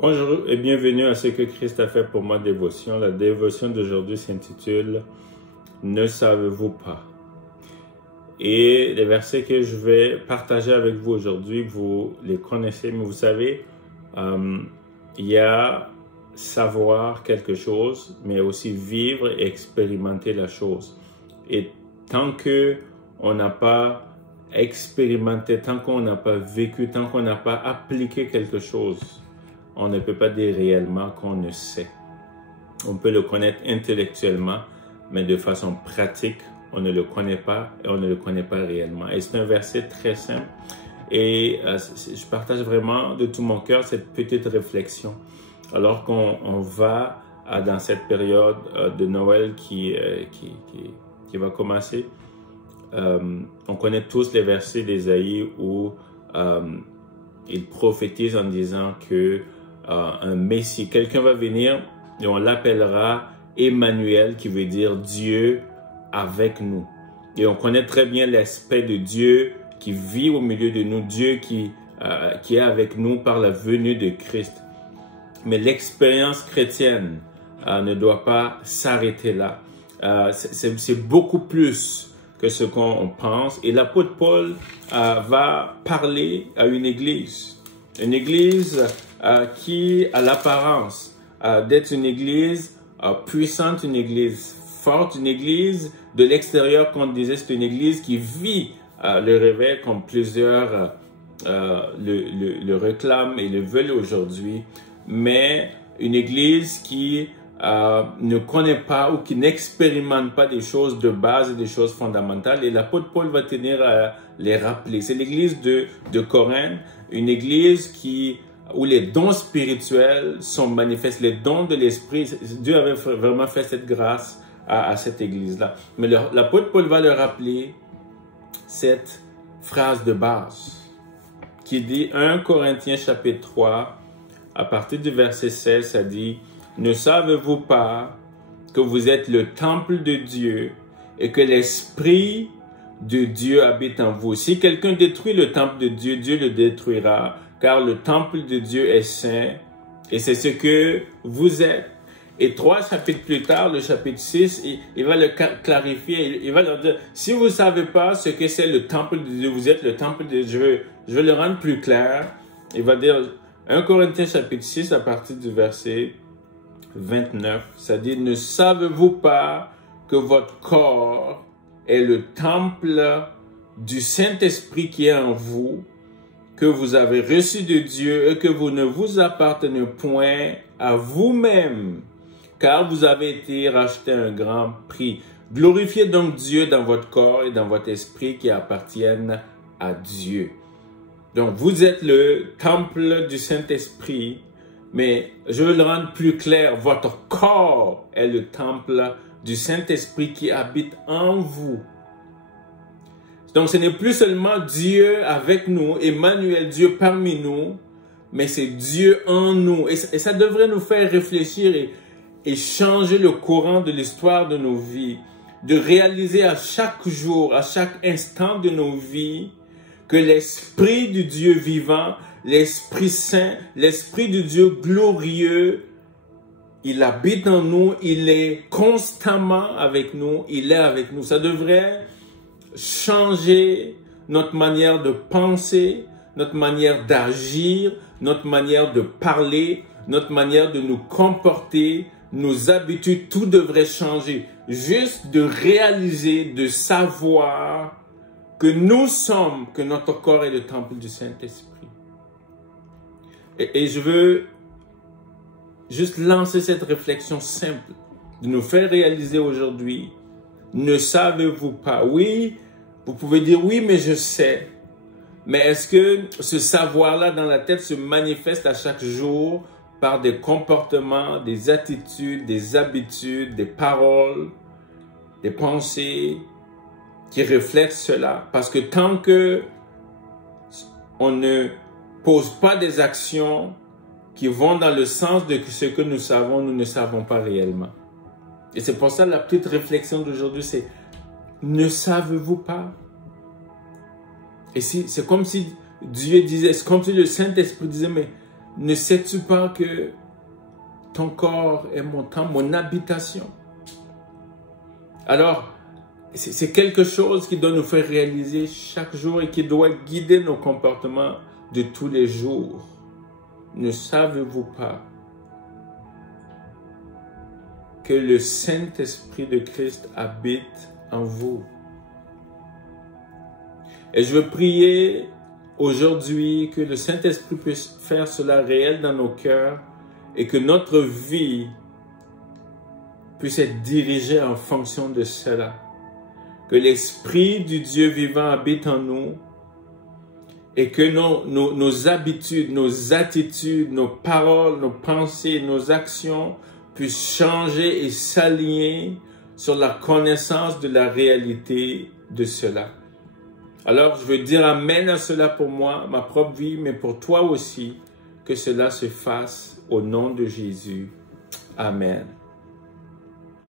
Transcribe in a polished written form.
Bonjour et bienvenue à ce que Christ a fait pour moi dévotion. La dévotion d'aujourd'hui s'intitule « Ne savez-vous pas ?» Et les versets que je vais partager avec vous aujourd'hui, vous les connaissez, mais vous savez, il y a savoir quelque chose, mais aussi vivre et expérimenter la chose. Et tant que on n'a pas expérimenté, tant qu'on n'a pas vécu, tant qu'on n'a pas appliqué quelque chose, on ne peut pas dire réellement qu'on ne sait. On peut le connaître intellectuellement, mais de façon pratique, on ne le connaît pas et on ne le connaît pas réellement. Et c'est un verset très simple. Et je partage vraiment de tout mon cœur cette petite réflexion. Alors qu'on va dans cette période de Noël qui va commencer, on connaît tous les versets d'Ésaïe où il prophétise en disant que un Messie, quelqu'un va venir et on l'appellera Emmanuel, qui veut dire Dieu avec nous. Et on connaît très bien l'aspect de Dieu qui vit au milieu de nous, Dieu qui est avec nous par la venue de Christ. Mais l'expérience chrétienne ne doit pas s'arrêter là. C'est beaucoup plus que ce qu'on pense. Et l'apôtre Paul va parler à une église qui a l'apparence d'être une église puissante, une église forte, une église de l'extérieur, qu'on disait, c'est une église qui vit le réveil comme plusieurs le réclament et le veulent aujourd'hui, mais une église qui ne connaît pas ou qui n'expérimente pas des choses de base et des choses fondamentales. Et l'apôtre Paul va tenir à les rappeler. C'est l'église de Corinthe, une église où les dons spirituels sont manifestes, les dons de l'esprit. Dieu avait vraiment fait cette grâce à cette église-là. Mais l'apôtre Paul va leur rappeler cette phrase de base qui dit 1 Corinthiens chapitre 3, à partir du verset 16, ça dit « Ne savez-vous pas que vous êtes le temple de Dieu et que l'Esprit de Dieu habite en vous? Si quelqu'un détruit le temple de Dieu, Dieu le détruira, car le temple de Dieu est saint et c'est ce que vous êtes. » Et 3 chapitres plus tard, le chapitre 6, il va le clarifier. Il va leur dire, si vous ne savez pas ce que c'est le temple de Dieu, vous êtes le temple de Dieu. Je vais le rendre plus clair. Il va dire, 1 Corinthiens chapitre 6, à partir du verset 29, ça dit, ne savez-vous pas que votre corps est le temple du Saint-Esprit qui est en vous, que vous avez reçu de Dieu et que vous ne vous appartenez point à vous-même, car vous avez été racheté à un grand prix. Glorifiez donc Dieu dans votre corps et dans votre esprit qui appartiennent à Dieu. Donc, vous êtes le temple du Saint-Esprit, mais je veux le rendre plus clair. Votre corps est le temple du Saint-Esprit qui habite en vous. Donc, ce n'est plus seulement Dieu avec nous, Emmanuel, Dieu parmi nous, mais c'est Dieu en nous. Et ça devrait nous faire réfléchir et changer le courant de l'histoire de nos vies, de réaliser à chaque jour, à chaque instant de nos vies, que l'Esprit du Dieu vivant, l'Esprit Saint, l'Esprit du Dieu glorieux, il habite en nous, il est constamment avec nous, il est avec nous. Ça devrait changer notre manière de penser, notre manière d'agir, notre manière de parler, notre manière de nous comporter, nos habitudes, tout devrait changer. Juste de réaliser, de savoir que nous sommes, que notre corps est le temple du Saint-Esprit. Et je veux juste lancer cette réflexion simple, de nous faire réaliser aujourd'hui, ne savez-vous pas? Oui, vous pouvez dire oui, mais je sais. Mais est-ce que ce savoir-là dans la tête se manifeste à chaque jour par des comportements, des attitudes, des habitudes, des paroles, des pensées qui reflètent cela? Parce que tant que on ne pose pas des actions qui vont dans le sens de ce que nous ne savons pas réellement. Et c'est pour ça la petite réflexion d'aujourd'hui, c'est ne savez-vous pas? Et c'est comme si Dieu disait, c'est comme si le Saint-Esprit disait, mais ne sais-tu pas que ton corps est mon temple, mon habitation? Alors, c'est quelque chose qui doit nous faire réaliser chaque jour et qui doit guider nos comportements de tous les jours. Ne savez-vous pas que le Saint-Esprit de Christ habite en vous? Et je veux prier aujourd'hui que le Saint-Esprit puisse faire cela réel dans nos cœurs et que notre vie puisse être dirigée en fonction de cela. Que l'Esprit du Dieu vivant habite en nous et que nos habitudes, nos attitudes, nos paroles, nos pensées, nos actions puissent changer et s'aligner sur la connaissance de la réalité de cela. Alors, je veux dire amen à cela pour moi, ma propre vie, mais pour toi aussi, que cela se fasse au nom de Jésus. Amen.